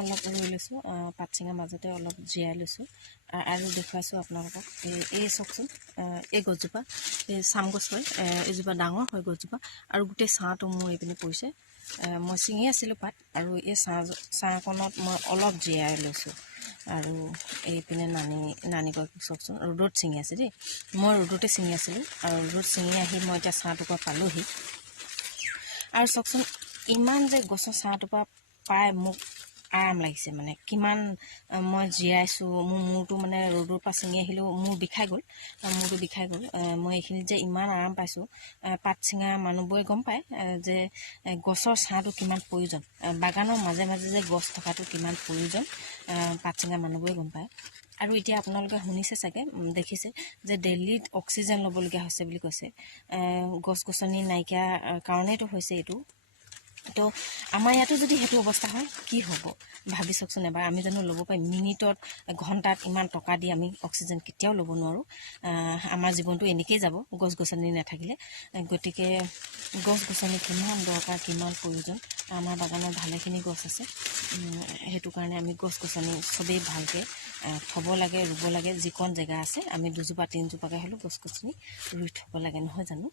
অলপ ৰুই লৈছোঁ, পাত চিঙাৰ মাজতে অলপ জীয়াই লৈছোঁ। আৰু দেখুৱাইছোঁ আপোনালোকক এই চাওকচোন, এই গছজোপা এই চাম গছ হয়, এইজোপা ডাঙৰ হয় গছজোপা, আৰু গোটেই ছাঁটো মোৰ এইপিনে পৰিছে। মই ছিঙি আছিলোঁ পাত, আৰু এই ছাঁকণত মই অলপ জীয়াই লৈছোঁ। আৰু এইপিনে নানিগৰাকীক চাওকচোন, ৰ'দত ছিঙি আছে দেই, মই ৰ'দতে ছিঙি আছিলোঁ, আৰু ৰ'দত ছিঙি আহি মই এতিয়া ছাঁটোপা পালোহি। আৰু চাওকচোন, ইমান যে গছৰ ছাঁটোপা পাই মোক আৰাম লাগিছে, মানে কিমান মই জীয়াইছোঁ। মোৰ মূৰটো মানে ৰ'দৰ পৰা ছিঙি আহিলেও মোৰ বিষাই গ'ল, মূৰটো বিষাই গ'ল। মই এইখিনিত যে ইমান আৰাম পাইছোঁ। পাত ছিঙা মানুহবোৰে গম পায় যে গছৰ ছাঁটো কিমান প্ৰয়োজন, বাগানৰ মাজে মাজে যে গছ থকাটো কিমান প্ৰয়োজন, পাত ছিঙা মানুহবোৰে গম পায়। আৰু এতিয়া আপোনালোকে শুনিছে চাগে, দেখিছে যে দিল্লীত অক্সিজেন ল'বলগীয়া হৈছে বুলি কৈছে। গছ গছনি নাইকিয়া কাৰণেতো হৈছে এইটো। তো আমাৰ ইয়াতো যদি সেইটো অৱস্থা হয় কি হ'ব ভাবি চাওকচোন এবাৰ। আমি জানো ল'ব পাৰিম? মিনিটত ঘণ্টাত ইমান টকা দি আমি অক্সিজেন কেতিয়াও ল'ব নোৱাৰোঁ। আমাৰ জীৱনটো এনেকৈয়ে যাব গছ গছনি নাথাকিলে। গতিকে গছ গছনি কিমান দৰকাৰ, কিমান প্ৰয়োজন। আমাৰ বাগানত ভালেখিনি গছ আছে, সেইটো কাৰণে আমি গছ গছনি চবেই ভালকৈ থ'ব লাগে, ৰুব লাগে। যিকণ জেগা আছে আমি 2জোপা 3জোপাকৈ হ'লেও গছ গছনি ৰুই থ'ব লাগে, নহয় জানো?